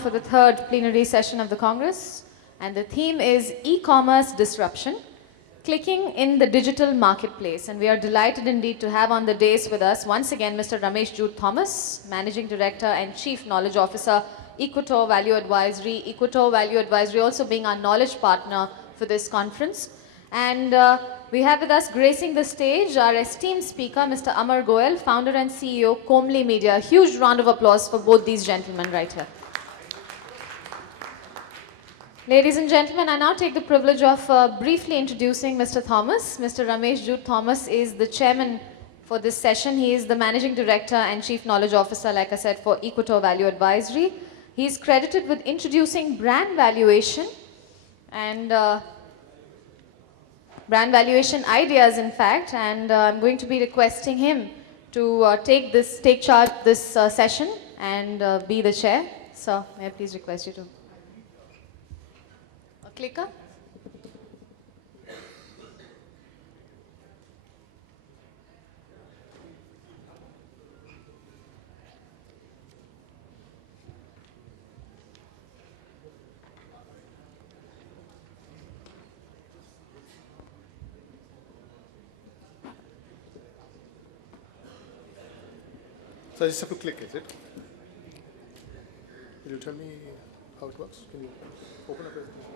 for the third plenary session of the Congress, and the theme is e-commerce disruption, clicking in the digital marketplace. And we are delighted indeed to have on the dais with us once again Mr. Ramesh Jude Thomas, Managing Director and Chief Knowledge Officer, Equator Value Advisory. Equator Value Advisory also being our knowledge partner for this conference. And we have with us gracing the stage our esteemed speaker, Mr. Amar Goel, founder and CEO, Comely Media. A huge round of applause for both these gentlemen right here. Ladies and gentlemen, I now take the privilege of briefly introducing Mr. Thomas. Mr. Ramesh Jude Thomas is the chairman for this session. He is the managing director and chief knowledge officer, like I said, for Equator Value Advisory. He is credited with introducing brand valuation and brand valuation ideas, in fact, and I'm going to be requesting him to take charge of this session and be the chair. So, may I please request you to a clicker? So I just have to click, is it? Will you tell me how it works? Can you open up presentation?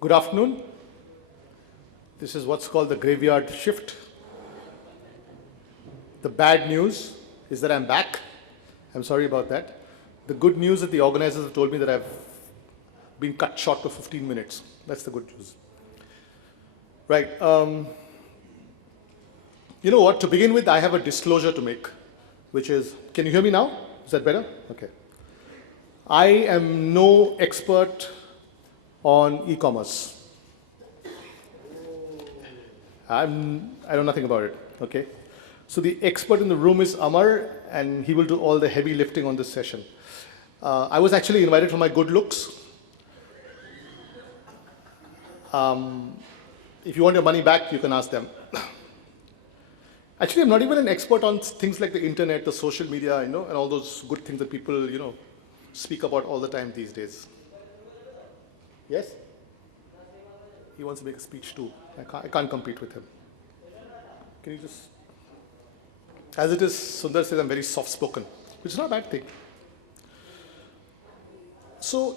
Good afternoon. This is what's called the graveyard shift. The bad news is that I'm back. I'm sorry about that. The good news is that the organizers have told me that I've been cut short to 15 minutes. That's the good news. Right. You know what? To begin with, I have a disclosure to make, which is, can you hear me now? Is that better? Okay. I am no expert on e-commerce. I know nothing about it, okay? So the expert in the room is Amar, and he will do all the heavy lifting on this session. I was actually invited for my good looks. If you want your money back, you can ask them. Actually, I'm not even an expert on things like the internet, the social media, and all those good things that people, speak about all the time these days. Yes? He wants to make a speech too. I can't compete with him. Can you just... As it is, Sundar says I'm very soft-spoken, which is not a bad thing. So,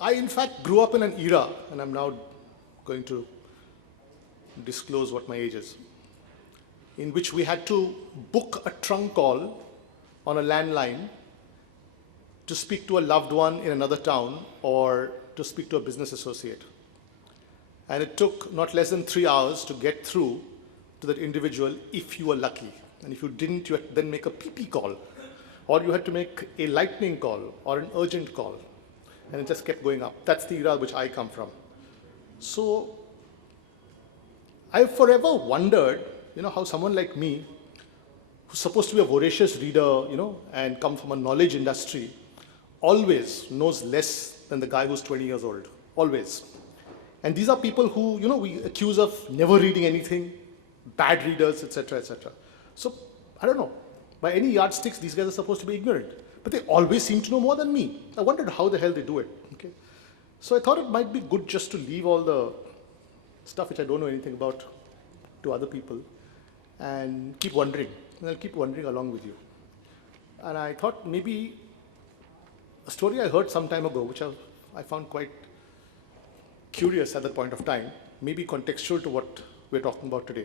I in fact grew up in an era, and I'm now going to disclose what my age is, in which we had to book a trunk call on a landline to speak to a loved one in another town or to speak to a business associate. And it took not less than 3 hours to get through to that individual if you were lucky. And if you didn't, you had to then make a PP call, or you had to make a lightning call or an urgent call. And it just kept going up. That's the era which I come from. So I've forever wondered, how someone like me, who's supposed to be a voracious reader, and come from a knowledge industry, always knows less than the guy who's 20 years old. Always. And these are people who, we accuse of never reading anything, bad readers, etc., etc. So, I don't know. By any yardsticks, these guys are supposed to be ignorant. But they always seem to know more than me. I wondered how the hell they do it. Okay? So I thought it might be good just to leave all the stuff which I don't know anything about to other people and keep wondering. And I'll keep wondering along with you. And I thought maybe a story I heard some time ago, which I found quite curious at that point of time, maybe contextual to what we're talking about today.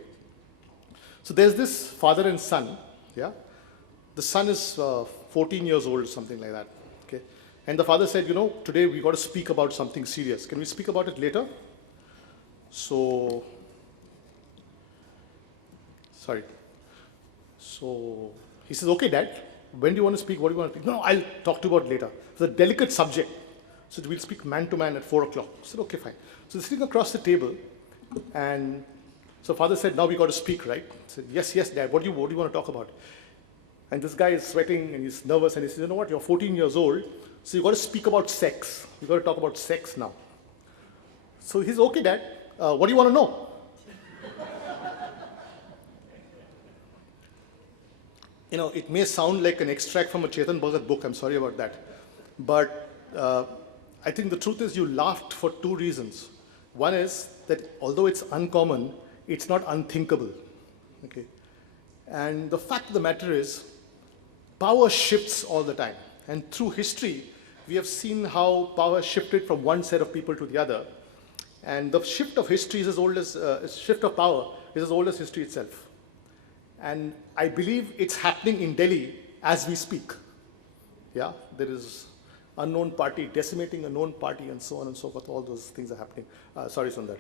So there's this father and son, yeah? The son is 14 years old, something like that, okay? And the father said, today we got to speak about something serious. Can we speak about it later? So, sorry. So he says, okay, Dad, when do you want to speak? What do you want to speak? No, I'll talk to you about it later. It's a delicate subject. So we'll speak man to man at 4 o'clock. I said, okay, fine. So they're sitting across the table, and So father said, now we got to speak, right? I said, yes, yes, Dad, what do you want to talk about? And this guy is sweating and he's nervous and he says, you know what, you're 14 years old, so you got to speak about sex. You got to talk about sex now. So he's, okay, Dad, what do you want to know? You know, it may sound like an extract from a Chetan Bhagat book, I'm sorry about that. But I think the truth is you laughed for two reasons. One is that although it's uncommon, it's not unthinkable. Okay? And the fact of the matter is, power shifts all the time. And through history, we have seen how power shifted from one set of people to the other. And the shift of history is as old as, shift of power is as old as history itself. And I believe it's happening in Delhi as we speak. Yeah, there is unknown party decimating a known party and so on and so forth. All those things are happening. Sorry, Sundar.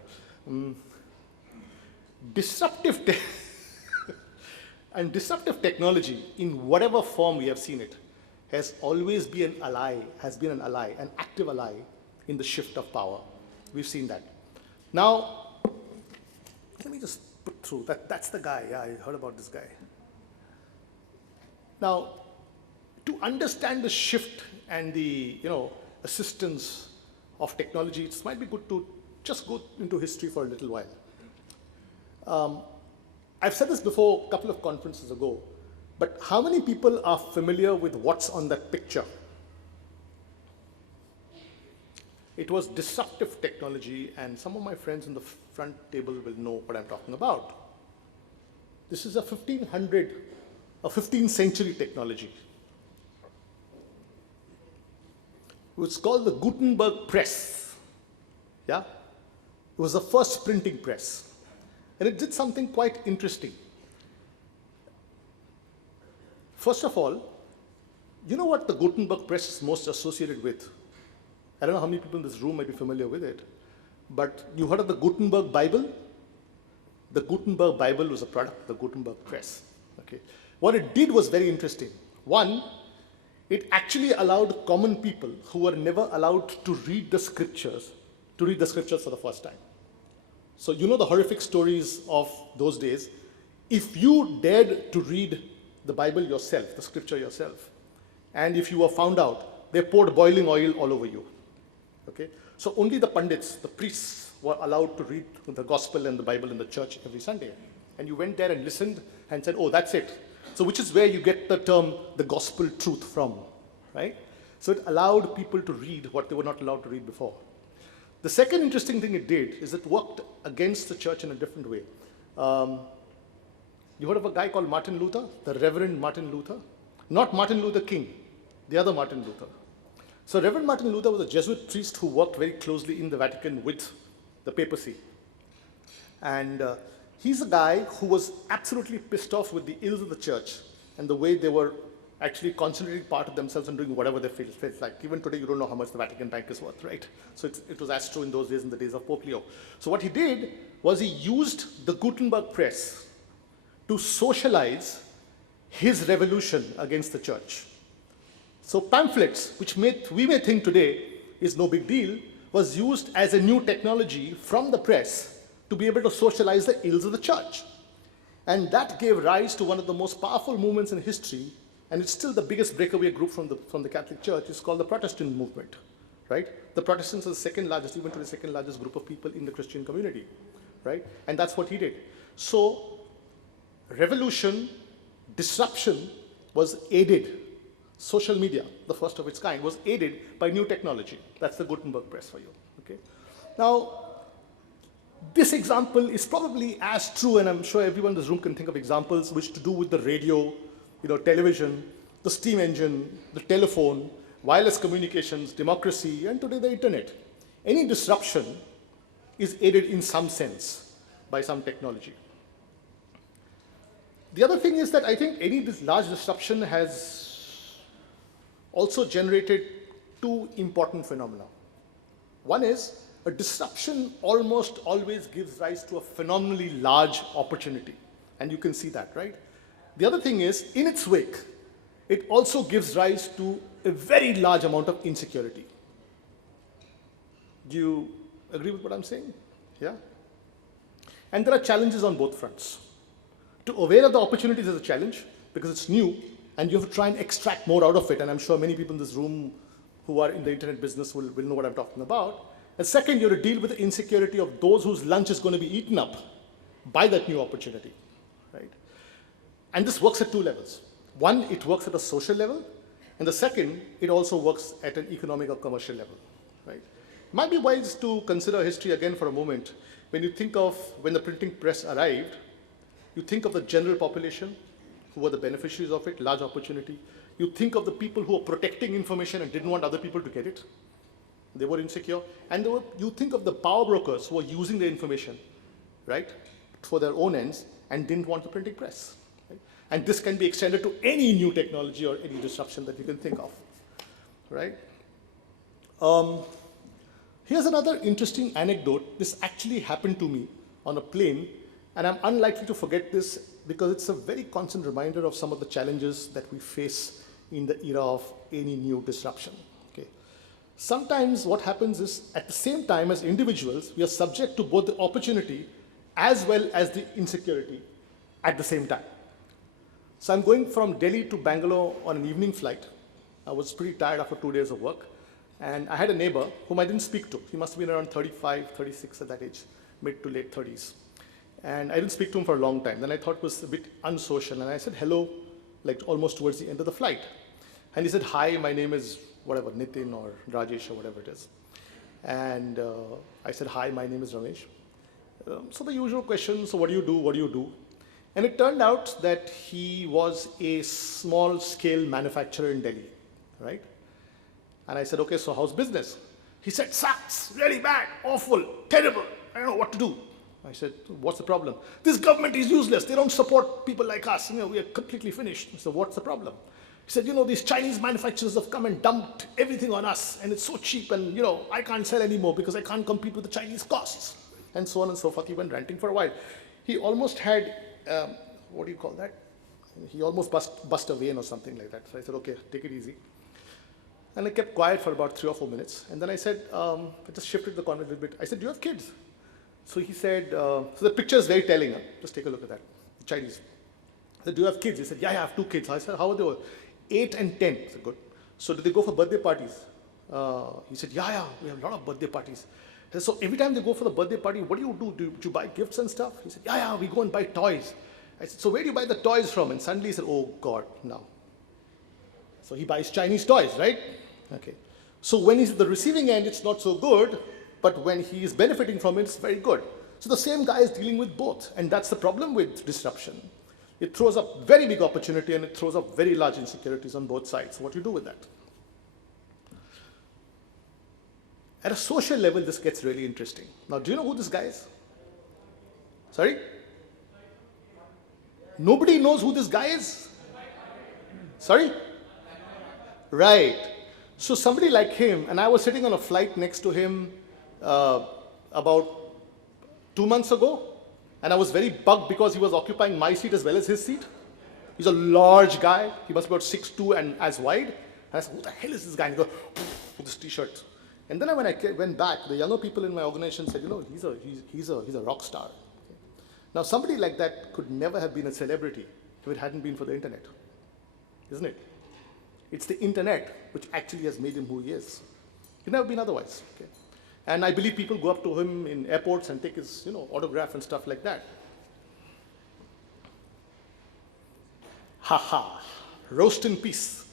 Disruptive and disruptive technology, in whatever form we have seen it, has always been an ally, an active ally in the shift of power. We've seen that. Now, let me just put through, that's the guy, yeah, I heard about this guy. Now, to understand the shift and the, assistance of technology, it might be good to just go into history for a little while. I've said this before a couple of conferences ago, but how many people are familiar with what's on that picture? It was disruptive technology, and some of my friends in the front table will know what I'm talking about. This is a 15th century technology. It's called the Gutenberg press. Yeah? It was the first printing press. And it did something quite interesting. First of all, you know what the Gutenberg press is most associated with? I don't know how many people in this room might be familiar with it, but you heard of the Gutenberg Bible? The Gutenberg Bible was a product of the Gutenberg press. Okay. What it did was very interesting. One, it actually allowed common people who were never allowed to read the scriptures for the first time. So you know the horrific stories of those days. If you dared to read the Bible yourself, the scripture yourself, and if you were found out, they poured boiling oil all over you. Okay? So only the pundits, the priests, were allowed to read the gospel and the Bible in the church every Sunday. And you went there and listened and said, oh, that's it. So which is where you get the term, the gospel truth from, right? So it allowed people to read what they were not allowed to read before. The second interesting thing it did is it worked against the church in a different way. You heard of a guy called Martin Luther, the Reverend Martin Luther? Not Martin Luther King, the other Martin Luther. So Reverend Martin Luther was a Jesuit priest who worked very closely in the Vatican with the papacy. And he's a guy who was absolutely pissed off with the ills of the church and the way they were actually concentrating part of themselves and doing whatever they felt like. Even today, you don't know how much the Vatican Bank is worth, right? So it was as true in those days, in the days of Pope Leo. So what he did was he used the Gutenberg press to socialize his revolution against the church. So pamphlets, which we may think today is no big deal, was used as a new technology from the press to be able to socialize the ills of the church. And that gave rise to one of the most powerful movements in history, and it's still the biggest breakaway group from the Catholic Church. It's called the Protestant movement, right? The Protestants are the second largest, even to the second largest group of people in the Christian community, right? And that's what he did. So revolution, disruption was aided. Social media, the first of its kind, was aided by new technology. That's the Gutenberg press for you, okay? Now, this example is probably as true, and I'm sure everyone in this room can think of examples which to do with the radio, television, the steam engine, the telephone, wireless communications, democracy, and today the internet. Any disruption is aided in some sense by some technology. The other thing is that I think any large disruption has also generated two important phenomena. One is a disruption almost always gives rise to a phenomenally large opportunity. And you can see that, right? The other thing is, in its wake, it also gives rise to a very large amount of insecurity. Do you agree with what I'm saying? Yeah? And there are challenges on both fronts. To avail of the opportunities is a challenge because it's new and you have to try and extract more out of it. And I'm sure many people in this room who are in the internet business will know what I'm talking about. And second, you have to deal with the insecurity of those whose lunch is going to be eaten up by that new opportunity, right? And this works at two levels. One, it works at a social level. And the second, it also works at an economic or commercial level, right? Might be wise to consider history again for a moment. When you think of when the printing press arrived, you think of the general population who were the beneficiaries of it, large opportunity. You think of the people who were protecting information and didn't want other people to get it. They were insecure. And you think of the power brokers who were using the information, right, for their own ends and didn't want the printing press. Right? And this can be extended to any new technology or any disruption that you can think of, right? Here's another interesting anecdote. This actually happened to me on a plane, and I'm unlikely to forget this because it's a very constant reminder of some of the challenges that we face in the era of any new disruption. Okay. Sometimes what happens is, at the same time as individuals, we are subject to both the opportunity as well as the insecurity at the same time. So I'm going from Delhi to Bangalore on an evening flight. I was pretty tired after 2 days of work. And I had a neighbor whom I didn't speak to. He must have been around 35, 36 at that age, mid to late 30s. And I didn't speak to him for a long time. Then I thought it was a bit unsocial. And I said hello, like almost towards the end of the flight. And he said, hi, my name is whatever, Nitin or Rajesh or whatever it is. And I said, hi, my name is Ramesh. So the usual question, so what do you do, what do you do? And it turned out that he was a small scale manufacturer in Delhi, right? And I said, okay, so how's business? He said, sucks, really bad, awful, terrible, I don't know what to do. I said, what's the problem? This government is useless, they don't support people like us, we are completely finished. So what's the problem? He said, these Chinese manufacturers have come and dumped everything on us, and it's so cheap, and I can't sell anymore because I can't compete with the Chinese costs. And so on and so forth. He went ranting for a while. He almost had, what do you call that? He almost bust a vein or something like that. So I said, okay, take it easy. And I kept quiet for about 3 or 4 minutes. And then I said, I just shifted the conversation a little bit. I said, do you have kids? So he said, so the picture is very telling. Just take a look at that, the Chinese. I said, do you have kids? He said, yeah, I have 2 kids. I said, how are they? 8 and 10. I said, good. So do they go for birthday parties? He said, yeah, we have a lot of birthday parties. I said, so every time they go for the birthday party, what do you do? Do you buy gifts and stuff? He said, yeah, we go and buy toys. I said, so where do you buy the toys from? And suddenly he said, oh God, no. So he buys Chinese toys, right? Okay. So when he's at the receiving end, it's not so good, but when he is benefiting from it, it's very good. So the same guy is dealing with both, and that's the problem with disruption. It throws up very big opportunity and it throws up very large insecurities on both sides. So what do you do with that? At a social level, this gets really interesting. Now, do you know who this guy is? Sorry? Nobody knows who this guy is? Sorry? Right. So somebody like him, and I was sitting on a flight next to him about 2 months ago, and I was very bugged because he was occupying my seat as well as his seat. He's a large guy. He must be about 6'2" and as wide. And I said, who the hell is this guy? And he goes, with this t-shirt. And then when I went back, the younger people in my organization said, he's a rock star. Okay. Now, somebody like that could never have been a celebrity if it hadn't been for the internet, isn't it? It's the internet which actually has made him who he is. He'd never been otherwise. Okay. And I believe people go up to him in airports and take his autograph and stuff like that. Ha ha. Roast in peace.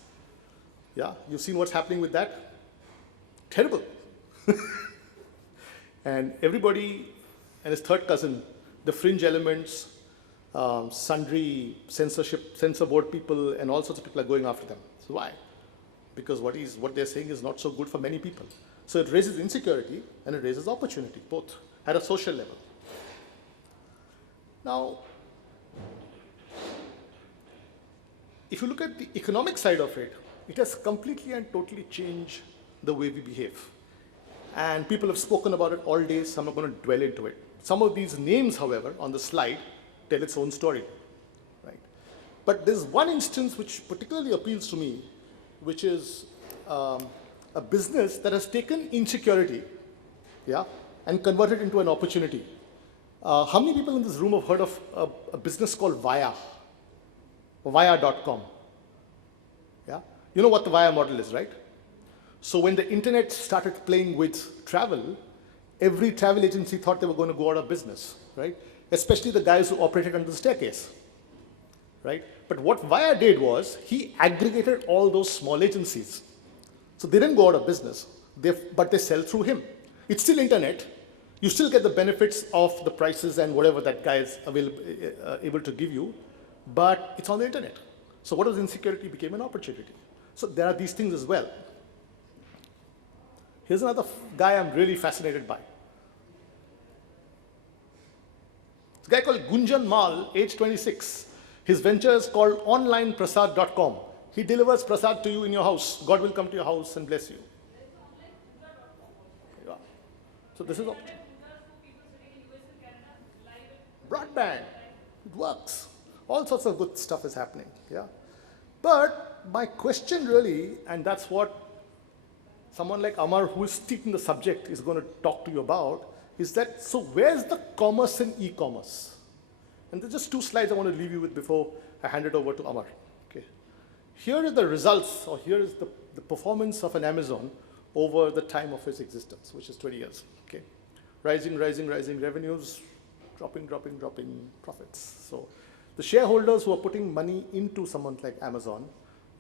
Yeah, you've seen what's happening with that? Terrible. And everybody and his third cousin, the fringe elements, sundry censor board people, and all sorts of people are going after them. So why? Because what they're saying is not so good for many people. So it raises insecurity and it raises opportunity, both at a social level. Now, if you look at the economic side of it, it has completely and totally changed the way we behave. And people have spoken about it all day, so I'm not going to dwell into it. Some of these names, however, on the slide tell its own story, right? But there's one instance which particularly appeals to me, which is a business that has taken insecurity, yeah, and converted into an opportunity. How many people in this room have heard of a business called Via? Via.com. Yeah? You know what the Via model is, right? So when the internet started playing with travel, every travel agency thought they were going to go out of business, right? Especially the guys who operated under the staircase, right? But what Via did was he aggregated all those small agencies. So they didn't go out of business, but they sell through him. It's still internet. You still get the benefits of the prices and whatever that guy is able to give you, but it's on the internet. So what was insecurity became an opportunity. So there are these things as well. Here's another guy I'm really fascinated by. It's a guy called Gunjan Mal, age 26. His venture is called onlineprasad.com. He delivers prasad to you in your house. God will come to your house and bless you. Yeah. So this is broadband. It works. All sorts of good stuff is happening. Yeah. But my question really, and that's what someone like Amar, who is steeped in the subject, is going to talk to you about, is that, so where's the commerce in e-commerce? And there's just two slides I want to leave you with before I hand it over to Amar. Okay. Here are the results, or here is the performance of an Amazon over the time of its existence, which is 20 years. Okay. Rising revenues, dropping profits. So the shareholders who are putting money into someone like Amazon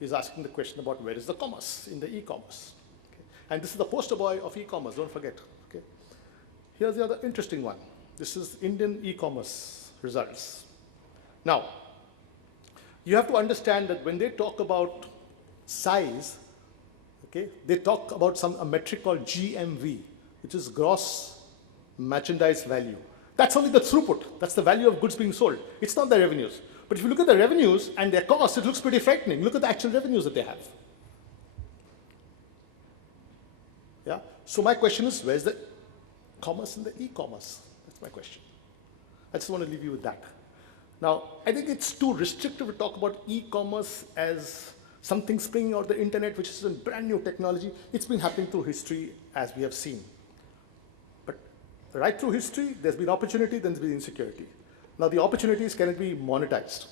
is asking the question about where is the commerce in the e-commerce. Okay. And this is the poster boy of e-commerce, don't forget. Okay. Here's the other interesting one. This is Indian e-commerce results. Now, you have to understand that when they talk about size, okay, they talk about a metric called GMV, which is gross merchandise value. That's only the throughput. That's the value of goods being sold. It's not the revenues. But if you look at the revenues and their costs, it looks pretty frightening. Look at the actual revenues that they have. Yeah. So my question is, where's the commerce in the e-commerce? That's my question. I just want to leave you with that. Now, I think it's too restrictive to talk about e-commerce as something springing out of the internet, which is a brand new technology. It's been happening through history, as we have seen. But right through history, there's been opportunity, then there's been insecurity. Now, the opportunities can it be monetized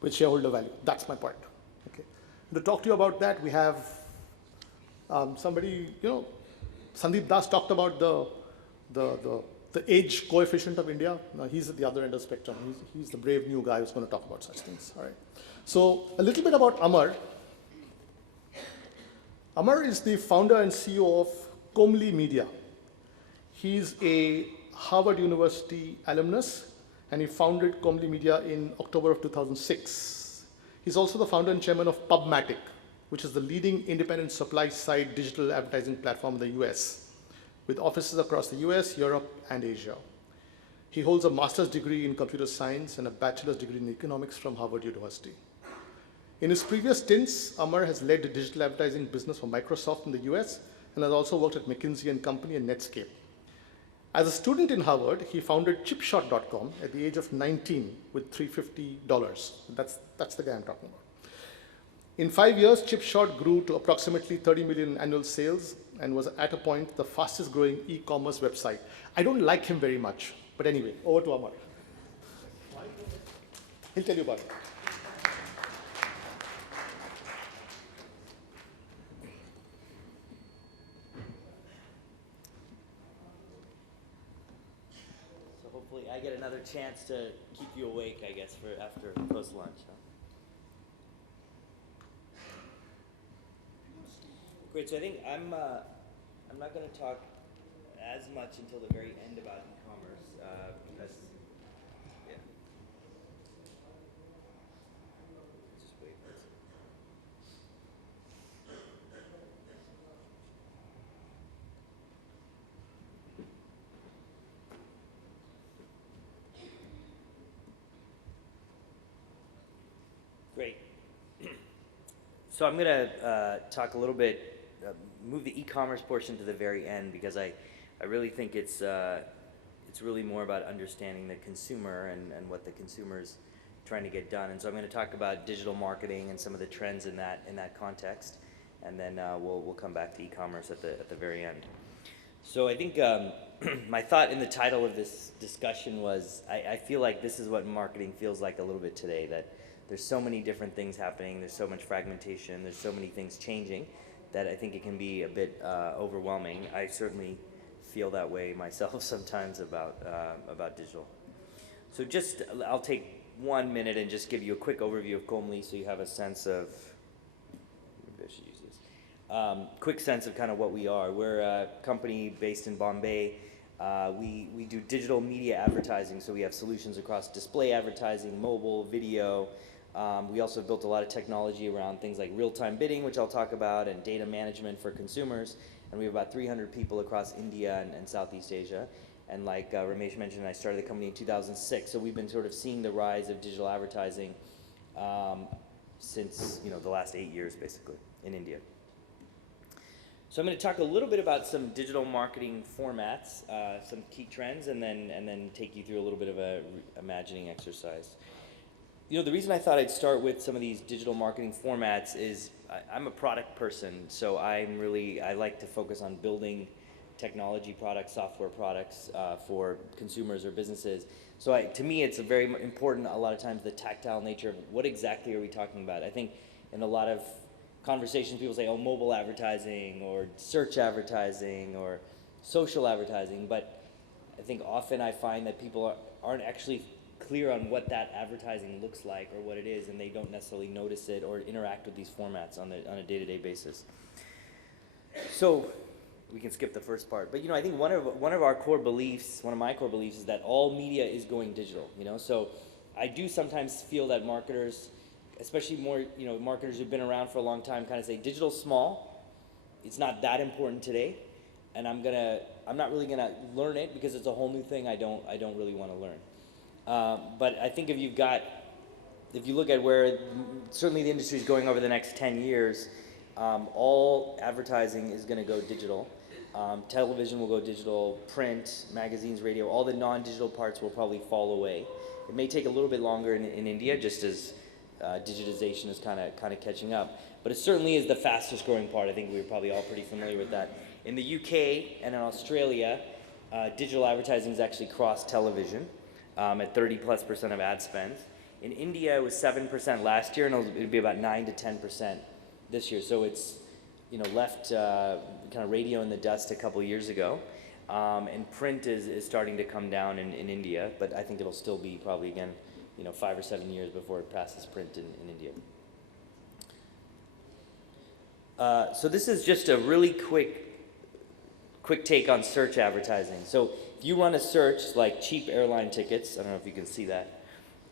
with shareholder value? That's my point. Okay. To talk to you about that, we have somebody, Sandeep Das talked about the age coefficient of India. Now, he's at the other end of the spectrum. He's the brave new guy who's going to talk about such things. All right. So a little bit about Amar. Amar is the founder and CEO of Comely Media. He's a Harvard University alumnus, and he founded Comely Media in October of 2006. He's also the founder and chairman of Pubmatic, which is the leading independent supply-side digital advertising platform in the US, with offices across the US, Europe, and Asia. He holds a master's degree in computer science and a bachelor's degree in economics from Harvard University. In his previous stints, Amar has led the digital advertising business for Microsoft in the US and has also worked at McKinsey & Company and Netscape. As a student in Harvard, he founded chipshot.com at the age of 19 with $350. That's the guy I'm talking about. In 5 years, Chipshot grew to approximately 30 million annual sales and was at a point the fastest growing e-commerce website. I don't like him very much, but anyway, over to Amar. He'll tell you about it. So hopefully I get another chance to keep you awake, I guess, for after post-lunch. Huh? Great, so I think I'm not going to talk as much until the very end about e-commerce because, yeah. Just wait for it. Great. So I'm going to talk a little bit, move the e-commerce portion to the very end because I really think it's really more about understanding the consumer and what the consumer's trying to get done. And so I'm going to talk about digital marketing and some of the trends in that context, and then we'll come back to e-commerce at the very end. So I think my thought in the title of this discussion was I feel like this is what marketing feels like a little bit today, that there's so many different things happening, there's so much fragmentation, there's so many things changing that I think it can be a bit overwhelming. I certainly feel that way myself sometimes about digital. So just, I'll take 1 minute and just give you a quick overview of Comely so you have a sense of, maybe I should use this, quick sense of kind of what we are. We're a company based in Bombay. We do digital media advertising, so we have solutions across display advertising, mobile, video. We also built a lot of technology around things like real-time bidding, which I'll talk about, and data management for consumers. And we have about 300 people across India and Southeast Asia. And like Ramesh mentioned, I started the company in 2006. So we've been sort of seeing the rise of digital advertising since the last 8 years, basically, in India. So I'm going to talk a little bit about some digital marketing formats, some key trends, and then take you through a little bit of a imagining exercise. The reason I thought I'd start with some of these digital marketing formats is I'm a product person, so I like to focus on building technology products, software products for consumers or businesses. So to me, it's a very important, a lot of times, the tactile nature of what exactly are we talking about. I think in a lot of conversations, people say, oh, mobile advertising or search advertising or social advertising, but I think often I find that people aren't actually clear on what that advertising looks like or what it is, and they don't necessarily notice it or interact with these formats on a day-to-day basis. So we can skip the first part, but I think one of our core beliefs, one of my core beliefs, is that all media is going digital. So I do sometimes feel that marketers, especially more marketers who've been around for a long time, kind of say digital's small, it's not that important today, and I'm not really gonna learn it because it's a whole new thing I don't really want to learn. But I think if you look at where certainly the industry is going over the next 10 years, all advertising is going to go digital. Television will go digital, print, magazines, radio, all the non-digital parts will probably fall away. It may take a little bit longer in India, just as digitization is kind of catching up. But it certainly is the fastest growing part. I think we're probably all pretty familiar with that. In the UK and in Australia, digital advertising has actually crossed television at 30+% of ad spend. In India, it was 7% last year, and it'll be about 9 to 10% this year. So it's left kind of radio in the dust a couple years ago, and print is starting to come down in India, but I think it'll still be probably again 5 or 7 years before it passes print in India. So this is just a really quick take on search advertising. So if you run a search like cheap airline tickets, I don't know if you can see that.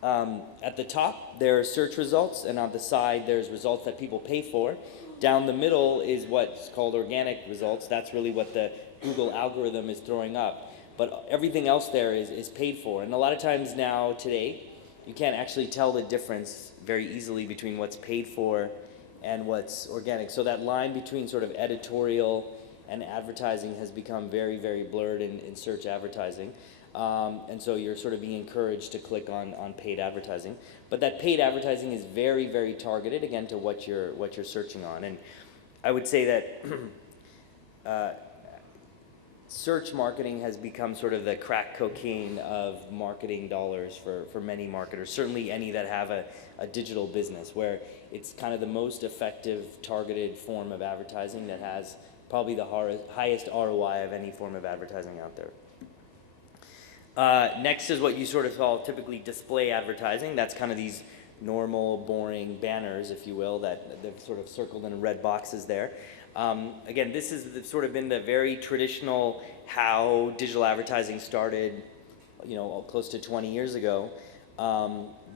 At the top, there are search results, and on the side, there's results that people pay for. Down the middle is what's called organic results. That's really what the Google algorithm is throwing up. But everything else there is paid for. And a lot of times now, today, you can't actually tell the difference very easily between what's paid for and what's organic. So that line between sort of editorial and advertising has become very, very blurred in search advertising. And so you're sort of being encouraged to click on paid advertising. But that paid advertising is very, very targeted, again, to what you're searching on. And I would say that search marketing has become sort of the crack cocaine of marketing dollars for many marketers, certainly any that have a digital business, where it's kind of the most effective targeted form of advertising that has probably the highest ROI of any form of advertising out there. Next is what you sort of call typically display advertising. That's kind of these normal, boring banners, if you will, that they've sort of circled in red boxes there. Again, this has sort of been the very traditional how digital advertising started, close to 20 years ago.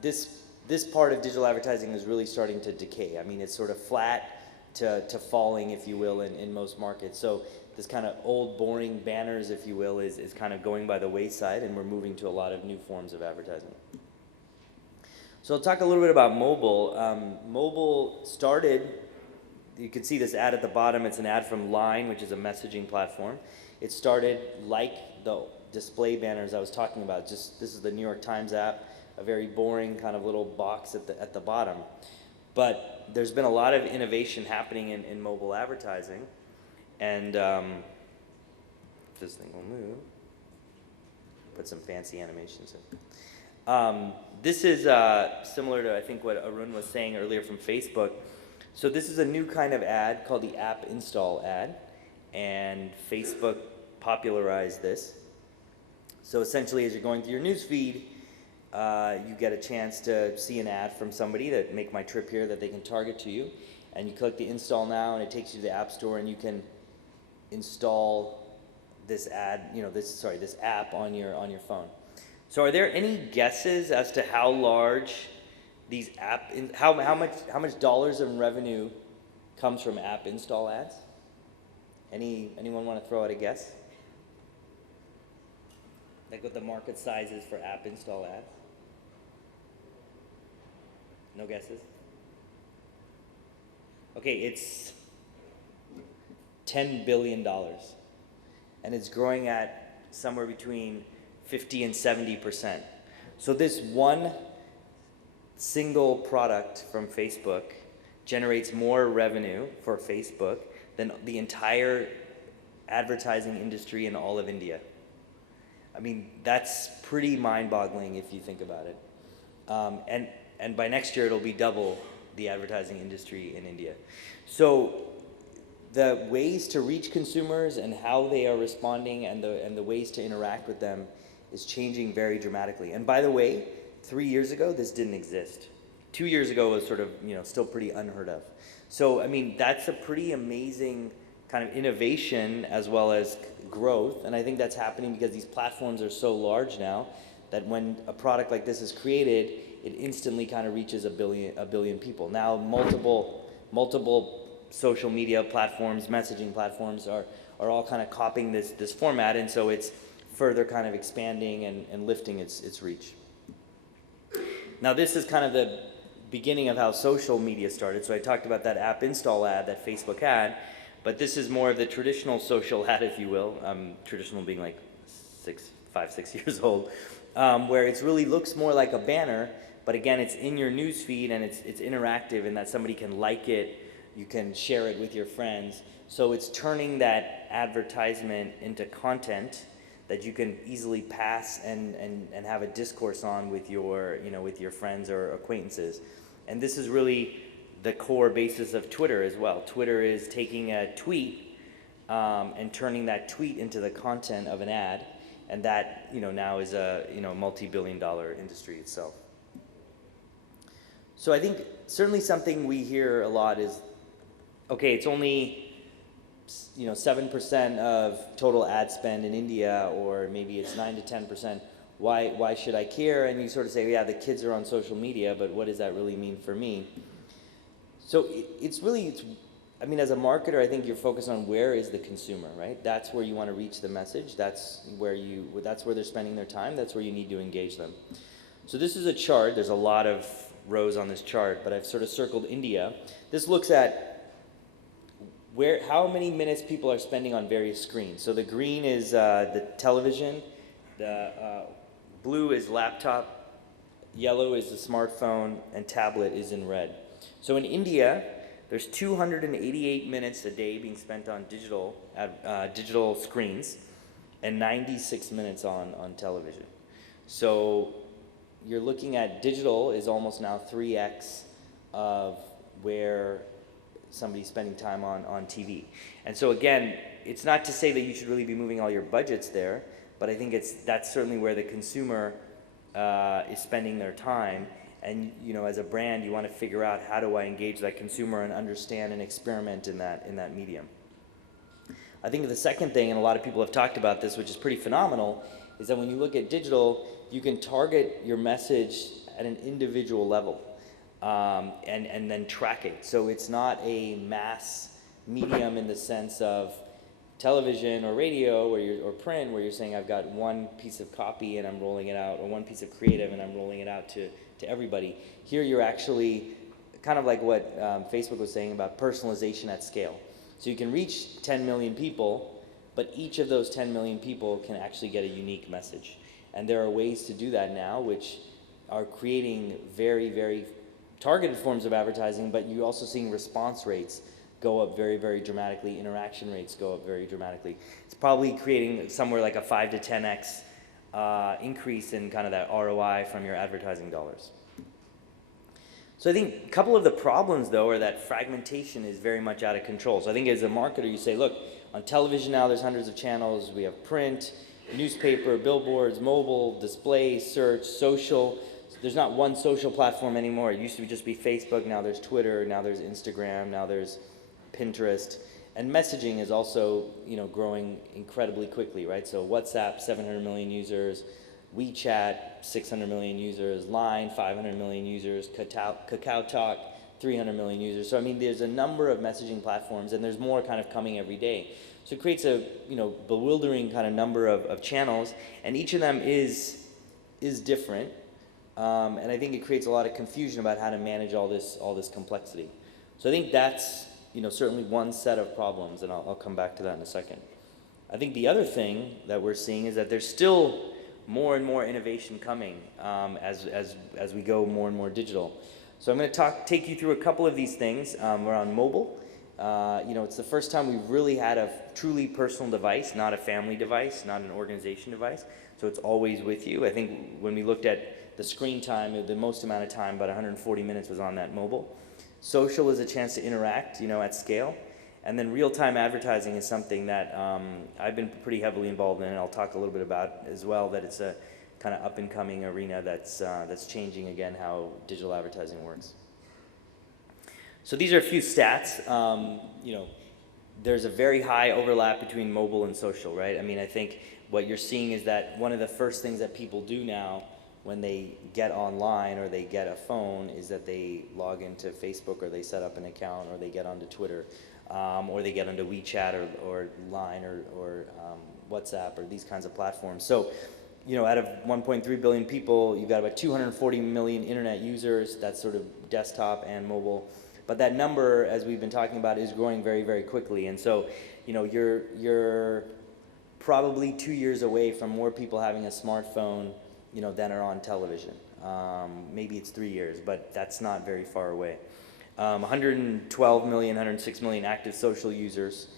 This part of digital advertising is really starting to decay. I mean, it's sort of flat to falling, if you will, in most markets. So this kind of old, boring banners, if you will, is kind of going by the wayside, and we're moving to a lot of new forms of advertising. So I'll talk a little bit about mobile. Mobile started, you can see this ad at the bottom. It's an ad from Line, which is a messaging platform. It started like the display banners I was talking about. This is the New York Times app, a very boring kind of little box at the bottom. But there's been a lot of innovation happening in mobile advertising. And if this thing will move. put some fancy animations in. This is similar to, I think, what Arun was saying earlier from Facebook. So this is a new kind of ad called the app install ad, and Facebook popularized this. So essentially, as you're going through your news feed, you get a chance to see an ad from somebody that make my trip here that they can target to you, and you click the install now, and it takes you to the App Store, and you can install this this app on your phone. So are there any guesses as to how large these how much dollars in revenue comes from app install ads? Anyone want to throw out a guess? Like what the market size is for app install ads? No guesses? Okay, it's $10 billion. And it's growing at somewhere between 50 and 70%. So this one single product from Facebook generates more revenue for Facebook than the entire advertising industry in all of India. I mean, that's pretty mind-boggling if you think about it. And by next year, it'll be double the advertising industry in India. So the ways to reach consumers and how they are responding and the ways to interact with them is changing very dramatically. And by the way, 3 years ago, this didn't exist. 2 years ago was sort of, still pretty unheard of. So, I mean, that's a pretty amazing kind of innovation as well as growth. And I think that's happening because these platforms are so large now that when a product like this is created, it instantly kind of reaches a billion people. Now, multiple social media platforms, messaging platforms are all kind of copying this format, and so it's further kind of expanding and lifting its reach. Now this is kind of the beginning of how social media started. So I talked about that app install ad that Facebook had, but this is more of the traditional social ad, if you will, traditional being like 5, 6 years old, where it really looks more like a banner, but again, it's in your news feed and it's interactive in that somebody can like it, you can share it with your friends. So it's turning that advertisement into content that you can easily pass and have a discourse on with your friends or acquaintances. And this is really the core basis of Twitter as well. Twitter is taking a tweet and turning that tweet into the content of an ad, and that now is a multi-billion-dollar industry itself. So I think certainly something we hear a lot is, okay, it's only 7% of total ad spend in India, or maybe it's 9 to 10%. Why should I care? And you sort of say, yeah, the kids are on social media, but what does that really mean for me? So it's I mean, as a marketer, I think you're focused on where is the consumer, right? That's where you want to reach the message. That's where they're spending their time. That's where you need to engage them. So this is a chart. There's a lot of rows on this chart, but I've sort of circled India. This looks at how many minutes people are spending on various screens. So the green is the television, the blue is laptop, yellow is the smartphone, and tablet is in red. So in India, there's 288 minutes a day being spent on digital screens, and 96 minutes on television. So you're looking at digital is almost now 3x of where somebody's spending time on TV. And so again, it's not to say that you should really be moving all your budgets there, but I think that's certainly where the consumer is spending their time. And as a brand, you want to figure out, how do I engage that consumer and understand and experiment in that medium. I think the second thing, and a lot of people have talked about this, which is pretty phenomenal, is that when you look at digital, you can target your message at an individual level. And then track it. So it's not a mass medium in the sense of television or radio or print, where you're saying I've got one piece of copy and I'm rolling it out, or one piece of creative and I'm rolling it out to everybody. Here you're actually kind of like what Facebook was saying about personalization at scale. So you can reach 10 million people, but each of those 10 million people can actually get a unique message. And there are ways to do that now, which are creating very, very targeted forms of advertising, but you're also seeing response rates go up very, very dramatically, interaction rates go up very dramatically. It's probably creating somewhere like a 5 to 10x increase in kind of that ROI from your advertising dollars. So I think a couple of the problems, though, are that fragmentation is very much out of control. So I think as a marketer, you say, look, on television now there's hundreds of channels. We have print, newspaper, billboards, mobile, display, search, social. There's not one social platform anymore. It used to just be Facebook. Now there's Twitter. Now there's Instagram. Now there's Pinterest. And messaging is also, growing incredibly quickly, right? So WhatsApp, 700 million users. WeChat, 600 million users, Line, 500 million users, Kakao Talk, 300 million users. So I mean, there's a number of messaging platforms, and there's more kind of coming every day. So it creates a bewildering kind of number of channels, and each of them is different. And I think it creates a lot of confusion about how to manage all this complexity. So I think that's certainly one set of problems, and I'll come back to that in a second. I think the other thing that we're seeing is that there's still more and more innovation coming as we go more and more digital. So I'm going to take you through a couple of these things. We're on mobile. It's the first time we've really had a truly personal device, not a family device, not an organization device. So it's always with you. I think when we looked at the screen time, the most amount of time, about 140 minutes, was on that mobile. Social is a chance to interact, at scale. And then real-time advertising is something that I've been pretty heavily involved in, and I'll talk a little bit about as well, that it's a kind of up-and-coming arena that's changing, again, how digital advertising works. So these are a few stats. There's a very high overlap between mobile and social, right? I mean, I think what you're seeing is that one of the first things that people do now when they get online or they get a phone is that they log into Facebook, or they set up an account, or they get onto Twitter. Or they get onto WeChat or Line or WhatsApp or these kinds of platforms. So, out of 1.3 billion people, you've got about 240 million internet users. That's sort of desktop and mobile. But that number, as we've been talking about, is growing very, very quickly. And so, you're probably 2 years away from more people having a smartphone, than are on television. Maybe it's 3 years, but that's not very far away. 112 million, 106 million active social users.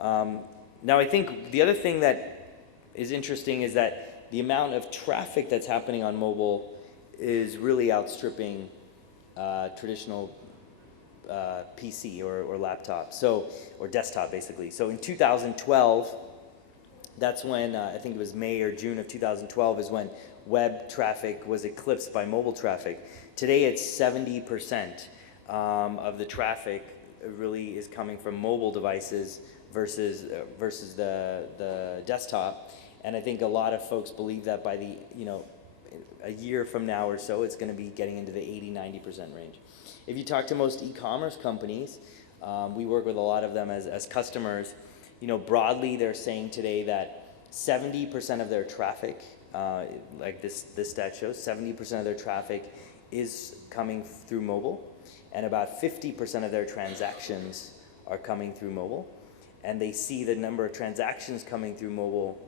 Now I think the other thing that is interesting is that the amount of traffic that's happening on mobile is really outstripping traditional PC or laptop, or desktop basically. So in 2012, that's when, I think it was May or June of 2012 is when web traffic was eclipsed by mobile traffic. Today it's 70%. Of the traffic really is coming from mobile devices versus the desktop, and I think a lot of folks believe that by a year from now or so, it's going to be getting into the 80-90% range. If you talk to most e-commerce companies, we work with a lot of them as customers. Broadly, they're saying today that 70% of their traffic, like this stat shows, 70% of their traffic is coming through mobile. And about 50% of their transactions are coming through mobile. And they see the number of transactions coming through mobile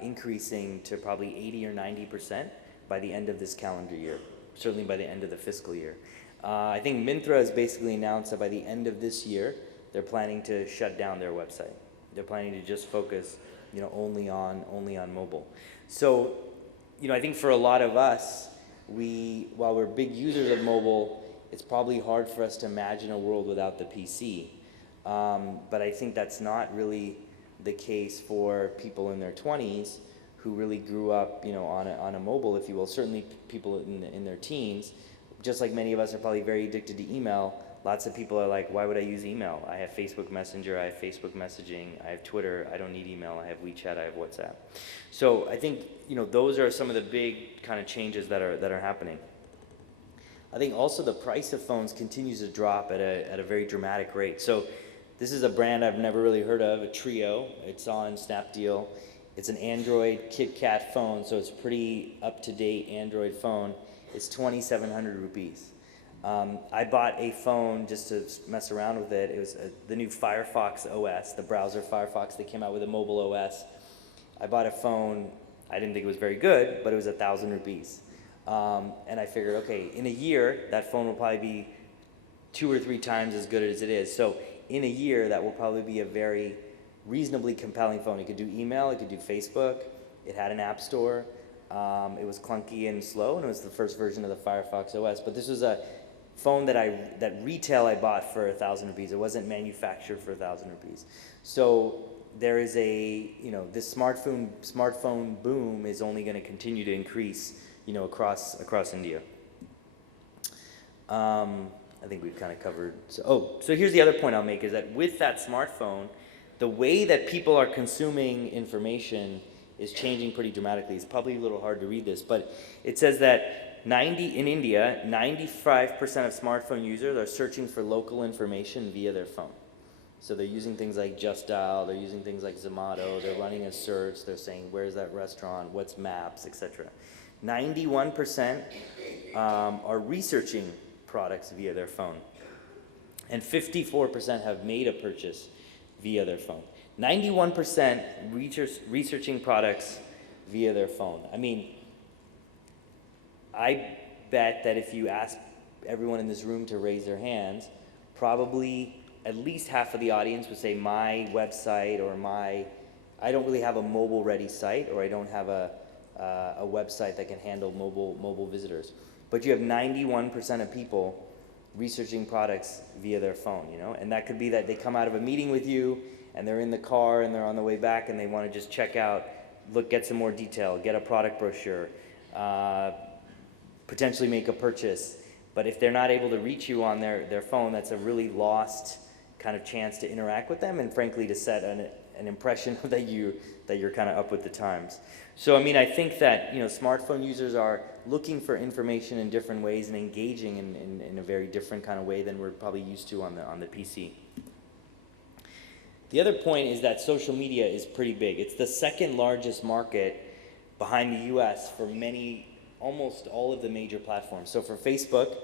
increasing to probably 80 or 90% by the end of this calendar year, certainly by the end of the fiscal year. I think Myntra has basically announced that by the end of this year, they're planning to shut down their website. They're planning to just focus, only on mobile. So, I think for a lot of us, while we're big users of mobile, it's probably hard for us to imagine a world without the PC. But I think that's not really the case for people in their 20s who really grew up, on a mobile, if you will. Certainly people in their teens, just like many of us are probably very addicted to email. Lots of people are like, why would I use email? I have Facebook Messenger, I have Facebook messaging, I have Twitter, I don't need email, I have WeChat, I have WhatsApp. So I think, those are some of the big kind of changes that are happening. I think also the price of phones continues to drop at a very dramatic rate. So this is a brand I've never really heard of, a Trio. It's on Snapdeal. It's an Android KitKat phone, so it's a pretty up-to-date Android phone. It's 2,700 rupees. I bought a phone just to mess around with it. It was the new Firefox OS, the browser Firefox. They came out with a mobile OS. I bought a phone. I didn't think it was very good, but it was 1,000 rupees. And I figured, okay, in a year, that phone will probably be 2 or 3 times as good as it is. So in a year, that will probably be a very reasonably compelling phone. It could do email, it could do Facebook, It had an app store. It was clunky and slow, and it was the first version of the Firefox OS. But this was a phone that retail I bought for 1,000 rupees. It wasn't manufactured for 1,000 rupees. So there is this smartphone boom is only going to continue to increase, across India. I think we've kind of covered. So here's the other point I'll make is that with that smartphone, the way that people are consuming information is changing pretty dramatically. It's probably a little hard to read this, but it says that in India, 95% of smartphone users are searching for local information via their phone. So they're using things like Just Dial, they're using things like Zomato, they're running a search, they're saying, where's that restaurant, what's maps, etc. 91% are researching products via their phone. And 54% have made a purchase via their phone. 91% researching products via their phone. I mean, I bet that if you ask everyone in this room to raise their hands, probably at least half of the audience would say my website or I don't really have a mobile ready site, or I don't have a website that can handle mobile visitors. But you have 91% of people researching products via their phone, and that could be that they come out of a meeting with you and they're in the car and they're on the way back and they want to just check out, get some more detail, get a product brochure, potentially make a purchase. But if they're not able to reach you on their phone, that's a really lost kind of chance to interact with them, and frankly to set an impression that you're kind of up with the times. So I mean, I think that smartphone users are looking for information in different ways and engaging in a very different kind of way than we're probably used to on the PC. The other point is that social media is pretty big. It's the second largest market behind the US for almost all of the major platforms. So for Facebook,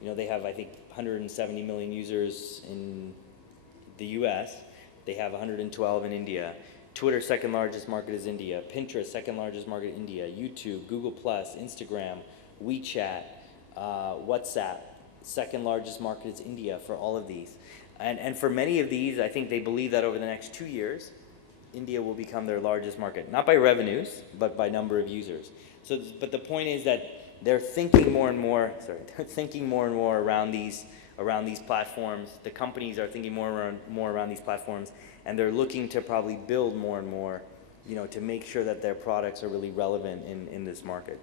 they have, I think, 170 million users in the US. They have 112 in India. Twitter, second largest market is India. Pinterest, second largest market India. YouTube, Google+, Instagram, WeChat, WhatsApp, second largest market is India for all of these. And for many of these, I think they believe that over the next 2 years, India will become their largest market. Not by revenues, but by number of users. But the point is that they're thinking more and more around these platforms. The companies are thinking more around these platforms, and they're looking to probably build more and more, to make sure that their products are really relevant in this market.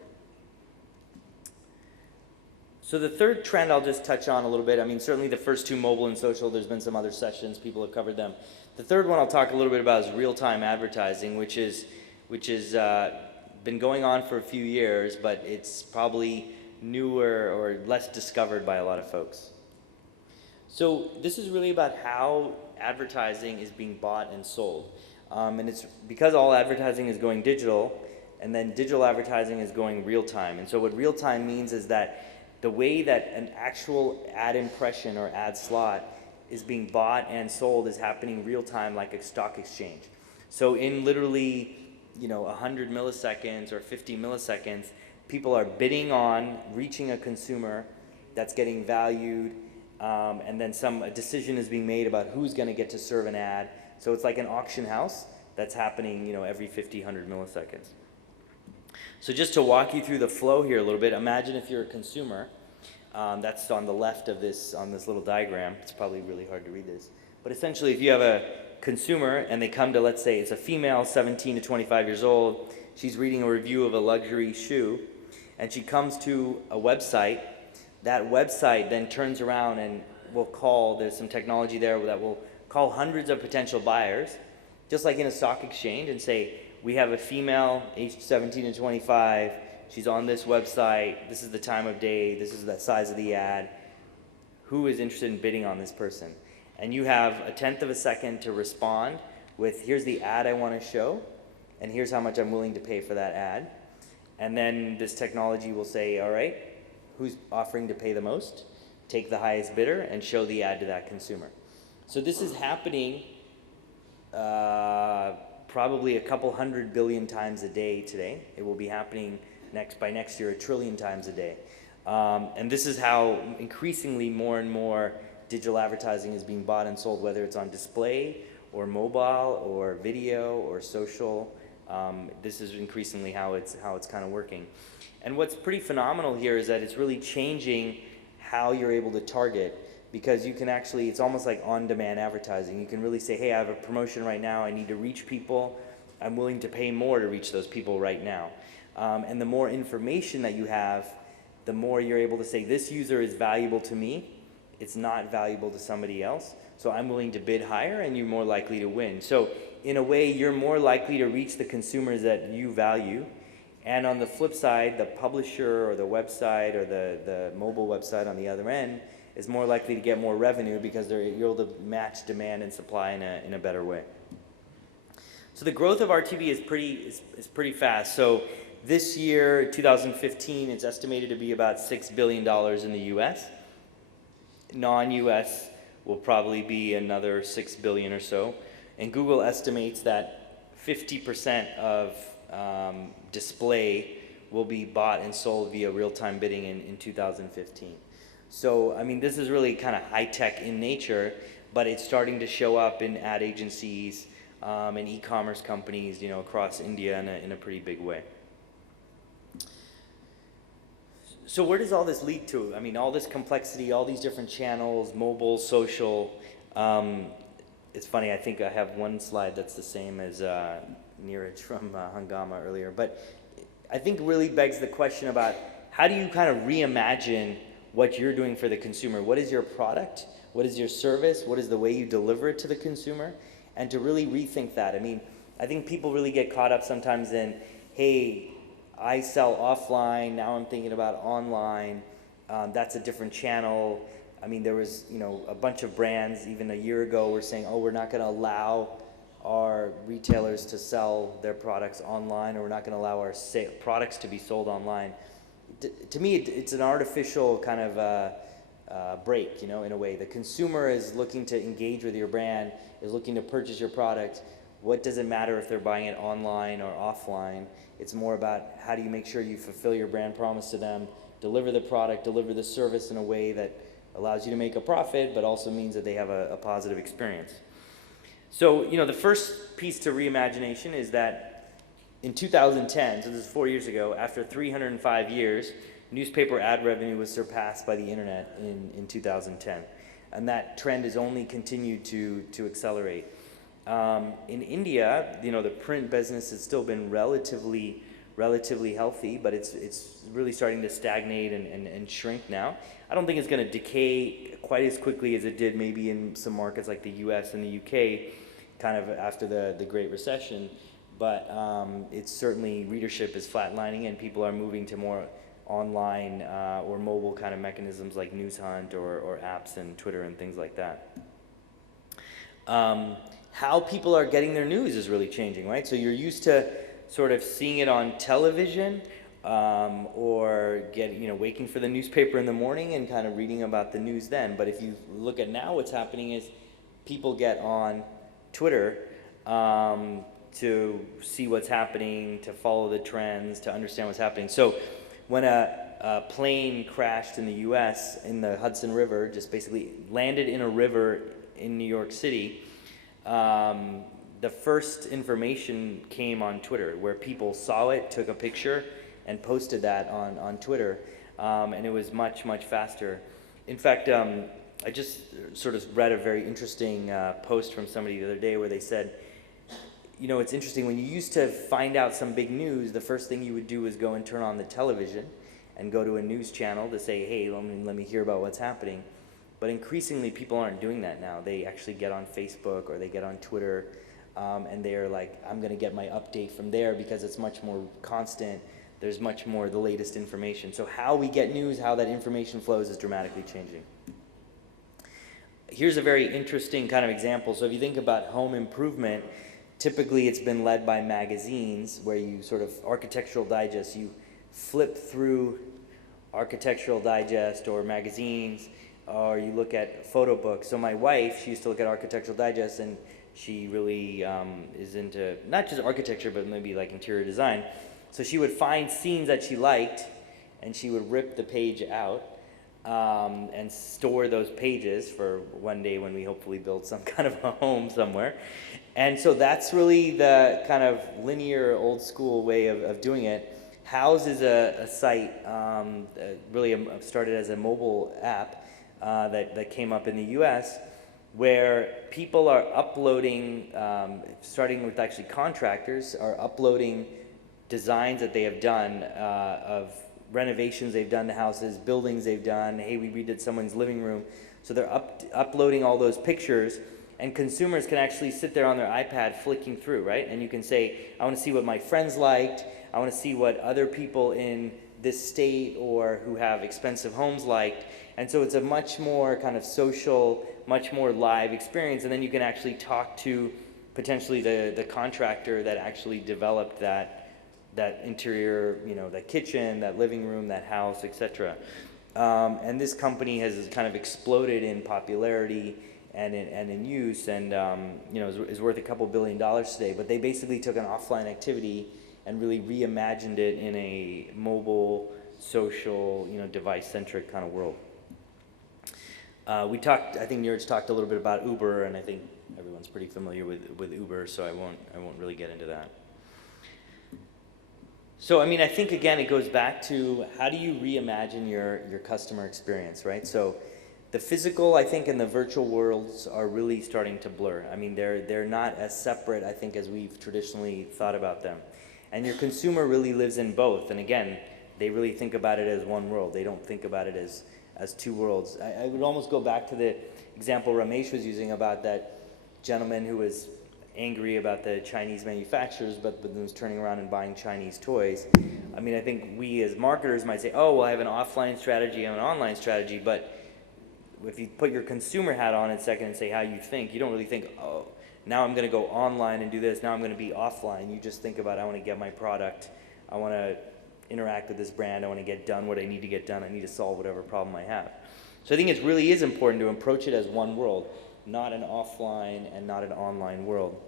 So the third trend I'll just touch on a little bit. I mean, certainly the first two, mobile and social, there's been some other sessions, people have covered them. The third one I'll talk a little bit about is real-time advertising, which is been going on for a few years, but it's probably newer or less discovered by a lot of folks. So this is really about how advertising is being bought and sold. And it's because all advertising is going digital, and then digital advertising is going real time. And so what real time means is that the way that an actual ad impression or ad slot is being bought and sold is happening real time, like a stock exchange. So in literally 100 milliseconds or 50 milliseconds, people are bidding on reaching a consumer that's getting valued, and then a decision is being made about who's going to get to serve an ad. So it's like an auction house that's happening every 50, 100 milliseconds. So just to walk you through the flow here a little bit, imagine if you're a consumer. That's on the left of this, on this little diagram. It's probably really hard to read this. But essentially, if you have a consumer and they come to, let's say it's a female, 17 to 25 years old, she's reading a review of a luxury shoe, and she comes to a website. That website then turns around and will call, there's some technology there that will call hundreds of potential buyers, just like in a stock exchange, and say, we have a female aged 17 to 25, she's on this website, this is the time of day, this is the size of the ad, who is interested in bidding on this person? And you have 1/10 of a second to respond with, here's the ad I want to show, and here's how much I'm willing to pay for that ad. And then this technology will say, all right, who's offering to pay the most? Take the highest bidder and show the ad to that consumer. So this is happening probably a couple 100 billion times a day today. It will be happening by next year 1 trillion times a day. And this is how increasingly more and more digital advertising is being bought and sold, whether it's on display or mobile or video or social. This is increasingly how it's kind of working. And what's pretty phenomenal here is that it's really changing how you're able to target, because you can actually, it's almost like on-demand advertising. You can really say, hey, I have a promotion right now, I need to reach people, I'm willing to pay more to reach those people right now. And the more information that you have, the more you're able to say, this user is valuable to me, it's not valuable to somebody else, so I'm willing to bid higher and you're more likely to win. So in a way, you're more likely to reach the consumers that you value. And on the flip side, the publisher or the website or the mobile website on the other end is more likely to get more revenue because you're able to match demand and supply in a better way. So the growth of RTV is pretty fast. So this year, 2015, it's estimated to be about $6 billion in the US. Non-US will probably be another 6 billion or so. And Google estimates that 50% of display will be bought and sold via real-time bidding in 2015. So, I mean, this is really kind of high-tech in nature, but it's starting to show up in ad agencies and e-commerce companies, you know, across India in a pretty big way. So where does all this lead to? I mean, all this complexity, all these different channels, mobile, social. It's funny, I think I have one slide that's the same as Neeraj from Hungama earlier, but I think really begs the question about how do you kind of reimagine what you're doing for the consumer? What is your product? What is your service? What is the way you deliver it to the consumer? And to really rethink that. I mean, I think people really get caught up sometimes in, hey, I sell offline, now I'm thinking about online, that's a different channel. I mean, there was, you know, a bunch of brands even a year ago were saying, oh, we're not going to allow our retailers to sell their products online, or we're not going to allow our products to be sold online. To me, it's an artificial kind of break, you know, in a way. The consumer is looking to engage with your brand, is looking to purchase your product. What does it matter if they're buying it online or offline? It's more about how do you make sure you fulfill your brand promise to them, deliver the product, deliver the service in a way that allows you to make a profit, but also means that they have a positive experience. So, you know, the first piece to reimagination is that in 2010, so this is 4 years ago, after 305 years, newspaper ad revenue was surpassed by the internet in 2010. And that trend has only continued to accelerate. In India, you know, the print business has still been relatively healthy, but it's really starting to stagnate and shrink now. I don't think it's going to decay quite as quickly as it did maybe in some markets like the US and the UK, kind of after the Great Recession. But it's certainly, readership is flatlining and people are moving to more online or mobile kind of mechanisms like News Hunt or apps and Twitter and things like that. How people are getting their news is really changing, right? So you're used to sort of seeing it on television or waking for the newspaper in the morning and kind of reading about the news then. But if you look at now, what's happening is people get on Twitter to see what's happening, to follow the trends, to understand what's happening. So when a plane crashed in the US in the Hudson River, just basically landed in a river in New York City, the first information came on Twitter, where people saw it, took a picture, and posted that on Twitter, and it was much faster. In fact, I just sort of read a very interesting post from somebody the other day where they said, you know, it's interesting, when you used to find out some big news, the first thing you would do is go and turn on the television and go to a news channel to say, hey, let me hear about what's happening. But increasingly, people aren't doing that now. They actually get on Facebook or they get on Twitter, and they're like, I'm going to get my update from there because it's much more constant. There's much more the latest information. So how we get news, how that information flows is dramatically changing. Here's a very interesting kind of example. So if you think about home improvement, typically it's been led by magazines where you sort of, Architectural Digest, you flip through Architectural Digest or magazines, or you look at photo books. So my wife, she used to look at Architectural Digest, and she really is into not just architecture, but maybe like interior design. So she would find scenes that she liked, and she would rip the page out, and store those pages for one day when we hopefully build some kind of a home somewhere. And so that's really the kind of linear, old school way of doing it. House is a site, really started as a mobile app that came up in the US, where people are uploading, starting with actually contractors, are uploading designs that they have done of renovations they've done to houses, buildings they've done. Hey, we redid someone's living room. So they're uploading all those pictures, and consumers can actually sit there on their iPad flicking through, right? And you can say, I want to see what my friends liked. I want to see what other people in this state or who have expensive homes liked. And so it's a much more kind of social, much more live experience. And then you can actually talk to potentially the contractor that actually developed that interior, that kitchen, that living room, that house, etc. And this company has kind of exploded in popularity and in use, and is worth a couple $2 billion today. But they basically took an offline activity and really reimagined it in a mobile, social, device-centric kind of world. I think Neeraj talked a little bit about Uber, and I think everyone's pretty familiar with Uber, so I won't really get into that. So, I think, again, it goes back to how do you reimagine your customer experience, right? So the physical, I think, and the virtual worlds are really starting to blur. They're not as separate, I think, as we've traditionally thought about them. And your consumer really lives in both. And again, they really think about it as one world. They don't think about it as two worlds. I would almost go back to the example Ramesh was using about that gentleman who was angry about the Chinese manufacturers, but then was turning around and buying Chinese toys. I think we as marketers might say, oh, well, I have an offline strategy, I have an online strategy, but if you put your consumer hat on in a second and say how you think, you don't really think, oh, now I'm going to go online and do this, now I'm going to be offline. You just think about, I want to get my product, I want to interact with this brand, I want to get done what I need to get done, I need to solve whatever problem I have. So I think it really is important to approach it as one world, not an offline and not an online world.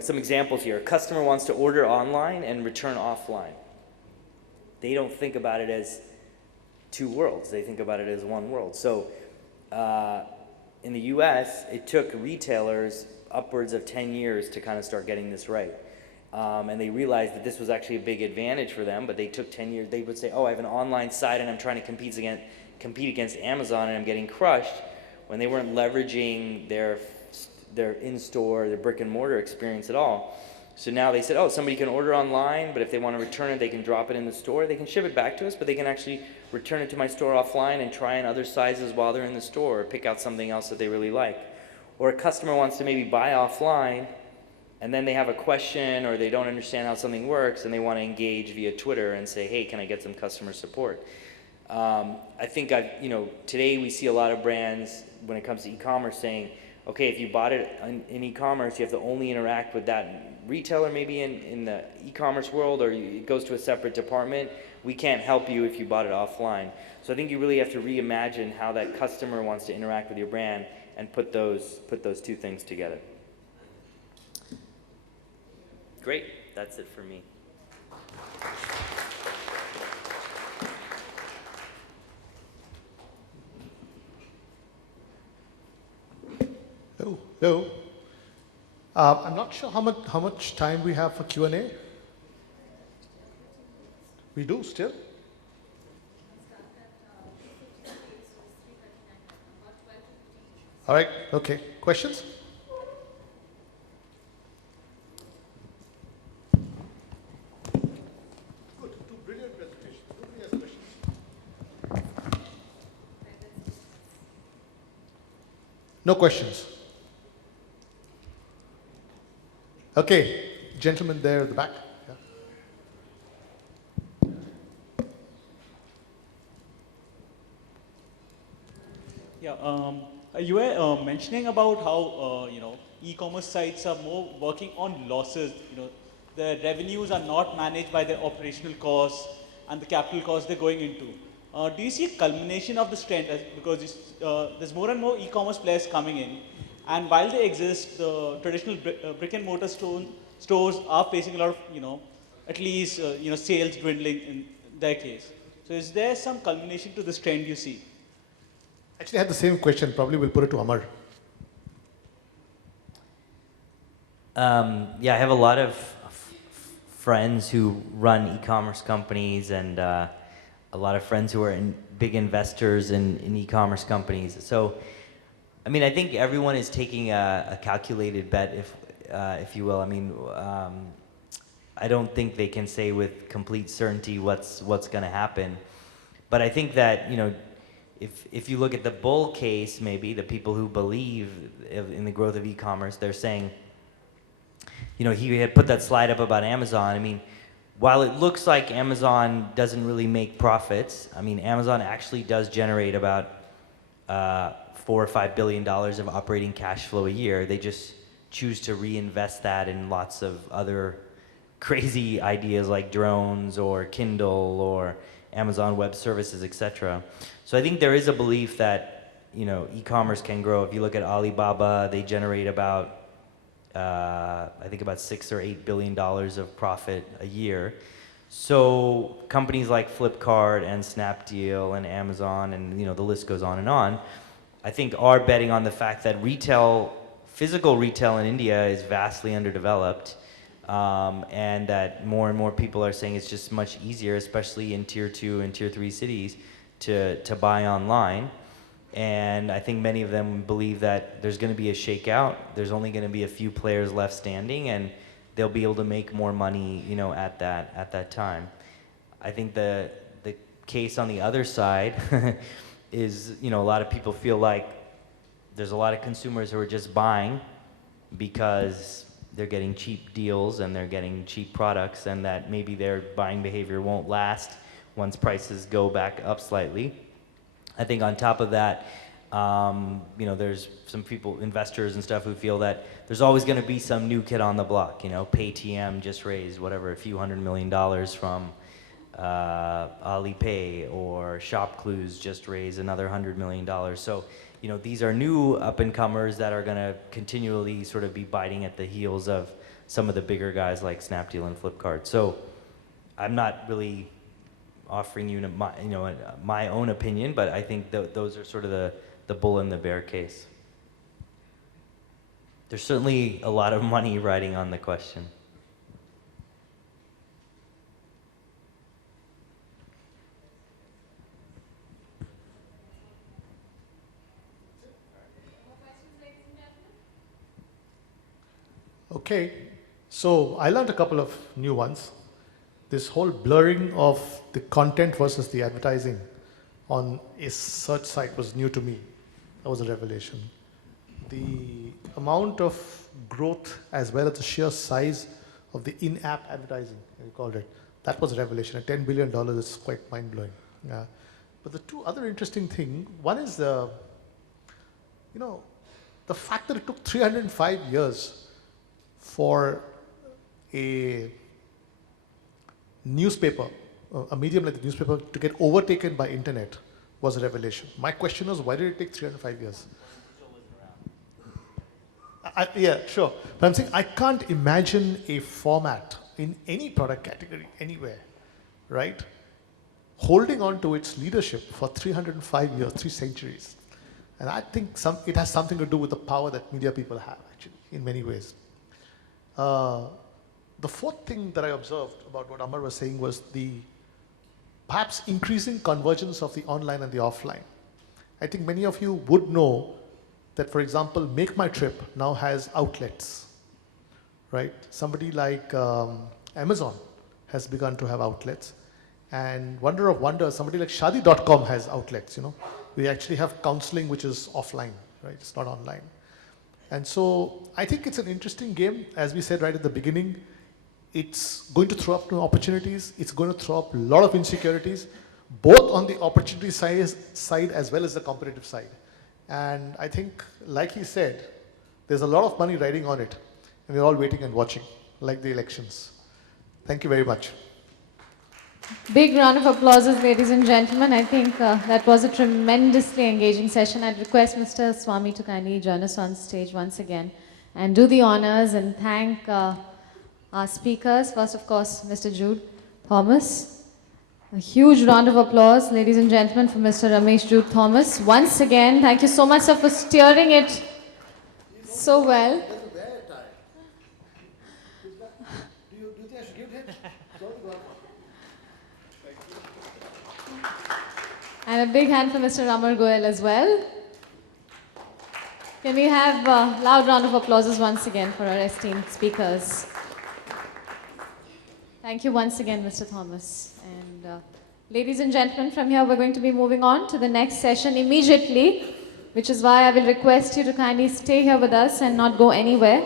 Some examples here. A customer wants to order online and return offline. They don't think about it as two worlds. They think about it as one world. So in the US, it took retailers upwards of 10 years to kind of start getting this right. And they realized that this was actually a big advantage for them, but they took 10 years. They would say, oh, I have an online site and I'm trying to compete against Amazon and I'm getting crushed, when they weren't leveraging their in-store, their brick and mortar experience at all. So now they said, oh, somebody can order online, but if they want to return it, they can drop it in the store. They can ship it back to us, but they can actually return it to my store offline and try on other sizes while they're in the store, or pick out something else that they really like. Or a customer wants to maybe buy offline, and then they have a question or they don't understand how something works, and they want to engage via Twitter and say, hey, can I get some customer support? I think today we see a lot of brands, when it comes to e-commerce, saying, okay, if you bought it in e-commerce, you have to only interact with that retailer maybe in the e-commerce world, or it goes to a separate department. We can't help you if you bought it offline. So I think you really have to reimagine how that customer wants to interact with your brand and put those two things together. Great, that's it for me. Hello. I'm not sure how much time we have for Q&A. We do still? All right, okay. Questions? Good, two brilliant presentations. Nobody has questions? No questions? Okay, gentleman there at the back. Yeah, you were mentioning about how e-commerce sites are more working on losses. The revenues are not managed by the operational costs and the capital costs they're going into. Do you see a culmination of this trend? Because there's more and more e-commerce players coming in, and while they exist, the traditional brick and mortar stores are facing a lot of, at least, sales dwindling in their case. So is there some culmination to this trend you see? Actually, I had the same question. Probably we'll put it to Amar. Yeah, I have a lot of friends who run e-commerce companies and a lot of friends who are big investors in e-commerce companies. So, I mean, I think everyone is taking a calculated bet, if you will. I mean, I don't think they can say with complete certainty what's going to happen. But I think that, you know, if you look at the bull case, maybe the people who believe in the growth of e-commerce, they're saying, you know, he had put that slide up about Amazon. I mean, while it looks like Amazon doesn't really make profits, I mean, Amazon actually does generate about $4 or $5 billion of operating cash flow a year. They just choose to reinvest that in lots of other crazy ideas like drones or Kindle or Amazon Web Services, etc. So I think there is a belief that, you know, e-commerce can grow. If you look at Alibaba, they generate about I think about $6 or $8 billion of profit a year. So companies like Flipkart and Snapdeal and Amazon and, you know, the list goes on and on, I think are betting on the fact that physical retail in India is vastly underdeveloped, and that more and more people are saying it's just much easier, especially in tier 2 and tier 3 cities, to buy online. And I think many of them believe that there's going to be a shakeout. There's only going to be a few players left standing, and they'll be able to make more money, you know, at that time. I think the case on the other side is, you know, a lot of people feel like there's a lot of consumers who are just buying because they're getting cheap deals and they're getting cheap products, and that maybe their buying behavior won't last once prices go back up slightly. I think on top of that, you know, there's some people, investors and stuff, who feel that there's always going to be some new kid on the block. You know, Paytm just raised whatever, a few $100 million from Alipay, or Shopclues just raised another $100 million. So, you know, these are new up-and-comers that are going to continually sort of be biting at the heels of some of the bigger guys like Snapdeal and Flipkart. So I'm not really offering you my own opinion, but I think those are sort of the bull and the bear case. There's certainly a lot of money riding on the question. Okay, so I learned a couple of new ones. This whole blurring of the content versus the advertising on a search site was new to me. That was a revelation. The amount of growth as well as the sheer size of the in-app advertising, as you called it, that was a revelation. At $10 billion is quite mind-blowing. Yeah. But the two other interesting things, one is the fact that it took 305 years for a newspaper, a medium like the newspaper, to get overtaken by internet was a revelation. My question was, why did it take 305 years? Yeah, sure. But I'm saying I can't imagine a format in any product category, anywhere, right, holding on to its leadership for 305 years, 3 centuries. And I think it has something to do with the power that media people have, actually, in many ways. The fourth thing that I observed about what Amar was saying was the perhaps increasing convergence of the online and the offline. I think many of you would know that, for example, Make My Trip now has outlets, right? Somebody like Amazon has begun to have outlets. And wonder of wonders, somebody like Shadi.com has outlets, you know. We actually have counseling which is offline, right? It's not online. And so I think it's an interesting game. As we said right at the beginning, it's going to throw up new opportunities. It's going to throw up a lot of insecurities, both on the opportunity side as well as the competitive side. And I think, like he said, there's a lot of money riding on it. And we're all waiting and watching, like the elections. Thank you very much. Big round of applause, ladies and gentlemen. I think that was a tremendously engaging session. I'd request Mr. Swami to kindly join us on stage once again and do the honors and thank our speakers. First, of course, Mr. Jude Thomas, A huge round of applause, ladies and gentlemen, for Mr. Ramesh Jude Thomas. Once again, thank you so much, sir, for steering it so well. And a big hand for Mr. Ramar Goel as well. Can we have a loud round of applause once again for our esteemed speakers? Thank you once again, Mr. Thomas. And ladies and gentlemen, from here we're going to be moving on to the next session immediately, which is why I will request you to kindly stay here with us and not go anywhere.